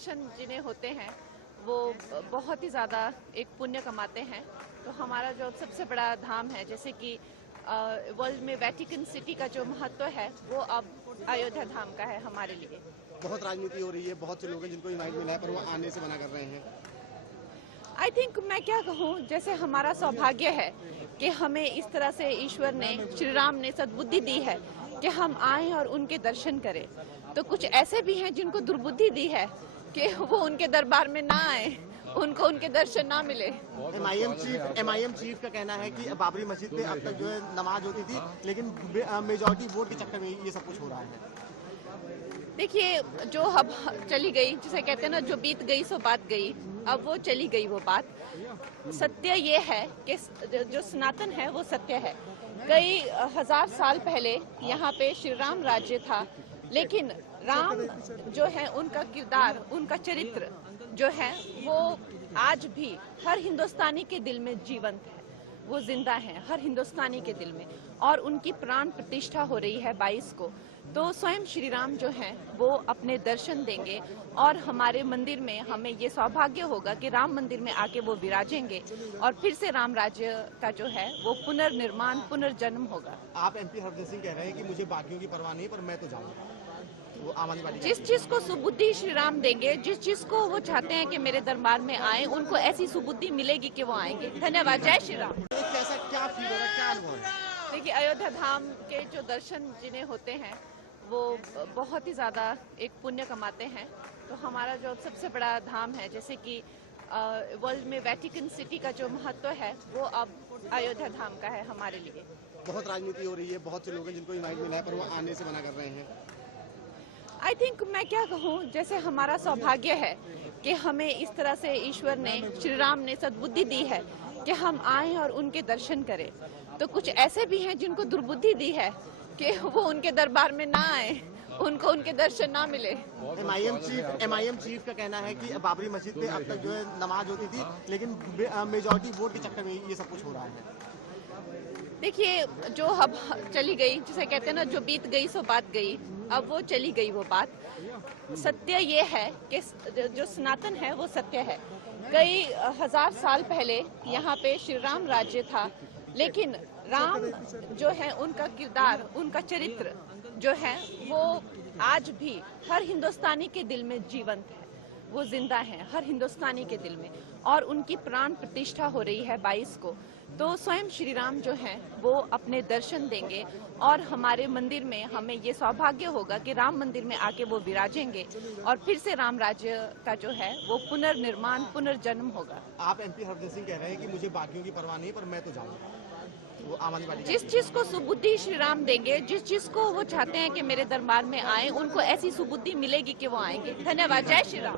दर्शन जिन्हें होते हैं वो बहुत ही ज़्यादा एक पुण्य कमाते हैं। तो हमारा जो सबसे बड़ा धाम है, जैसे कि वर्ल्ड में वेटिकन सिटी का जो महत्व है वो अब अयोध्या धाम का है हमारे लिए। बहुत राजनीति हो रही है, बहुत से लोग हैं जिनको इनवाइट मिला है पर वो आने से मना कर रहे हैं। आई थिंक मैं क्या कहूँ, जैसे हमारा सौभाग्य है कि हमें इस तरह से ईश्वर ने, श्री राम ने सद्बुद्धि दी है कि हम आएं और उनके दर्शन करें। तो कुछ ऐसे भी हैं जिनको दुर्बुद्धि दी है कि वो उनके दरबार में ना आए, उनको उनके दर्शन ना मिले। एमआईएम चीफ का कहना है कि बाबरी मस्जिद पे अब तक जो है नमाज होती थी, लेकिन मेजॉरिटी वोट के चक्कर में ये सब कुछ हो रहा है। देखिए, जो अब चली गई, जिसे कहते हैं ना, जो बीत गई सो बात गई, अब वो चली गई वो बात। सत्य ये है कि जो सनातन है वो सत्य है। कई हजार साल पहले यहाँ पे श्री राम राज्य था, लेकिन राम जो है, उनका किरदार, उनका चरित्र जो है वो आज भी हर हिंदुस्तानी के दिल में जीवंत है। वो जिंदा है हर हिंदुस्तानी के दिल में, और उनकी प्राण प्रतिष्ठा हो रही है 22 को। तो स्वयं श्री राम जो हैं वो अपने दर्शन देंगे, और हमारे मंदिर में हमें ये सौभाग्य होगा कि राम मंदिर में आके वो विराजेंगे, और फिर से राम राज्य का जो है वो पुनर्निर्माण, पुनर्जन्म होगा। आप एमपी हरभजन सिंह कह रहे हैं कि मुझे बाकियों की परवाह नहीं, पर मैं तो जाऊंगा। वो आम आदमी पार्टी जिस चीज को सुबुद्धि श्री राम देंगे, जिस चीज को वो चाहते हैं कि मेरे दरबार में आए, उनको ऐसी सुबुद्धि मिलेगी कि वो आएंगे। धन्यवाद। जय श्री राम। कैसा क्या फील हो रहा है, क्या अनुभव है? देखिए, अयोध्या धाम के जो दर्शन जिन्हें होते हैं वो बहुत ही ज़्यादा एक पुण्य कमाते हैं। तो हमारा जो सबसे बड़ा धाम है, जैसे कि वर्ल्ड में वेटिकन सिटी का जो महत्व है वो अब अयोध्या धाम का है हमारे लिए। बहुत राजनीति हो रही है, बहुत से लोग हैं जिनको इनवाइट मिला है पर वो आने से मना कर रहे हैं। आई थिंक मैं क्या कहूँ, जैसे हमारा सौभाग्य है कि हमें इस तरह से ईश्वर ने, श्री राम ने सद्बुद्धि दी है कि हम आएं और उनके दर्शन करें। तो कुछ ऐसे भी हैं जिनको दुर्बुद्धि दी है कि वो उनके दरबार में ना आए, उनको उनके दर्शन ना मिले। एमआईएम चीफ का कहना है कि बाबरी मस्जिद पे अब तक जो है नमाज होती थी, लेकिन मेजॉरिटी वोट के चक्कर में ये सब कुछ हो रहा है। देखिए, जो अब चली गई, जिसे कहते हैं ना, जो बीत गई सो बात गई, अब वो चली गई वो बात। सत्य ये है कि जो सनातन है वो सत्य है। कई हजार साल पहले यहाँ पे श्री राम राज्य था, लेकिन राम जो है, उनका किरदार, उनका चरित्र जो है वो आज भी हर हिंदुस्तानी के दिल में जीवंत है। वो जिंदा है हर हिंदुस्तानी के दिल में, और उनकी प्राण प्रतिष्ठा हो रही है 22 को। तो स्वयं श्री राम जो हैं वो अपने दर्शन देंगे, और हमारे मंदिर में हमें ये सौभाग्य होगा कि राम मंदिर में आके वो विराजेंगे, और फिर से राम राज्य का जो है वो पुनर्निर्माण, पुनर्जन्म होगा। आप एमपी हरभजन सिंह कह रहे हैं कि मुझे बाकियों की परवाह नहीं, पर मैं तो जाऊंगा। वो आम आदमी पार्टी जिस चीज को सुबुद्धि श्री राम देंगे, जिस चीज को वो चाहते हैं कि मेरे दरबार में आए, उनको ऐसी सुबुद्धि मिलेगी कि वो आएंगे। धन्यवाद। जय श्री राम।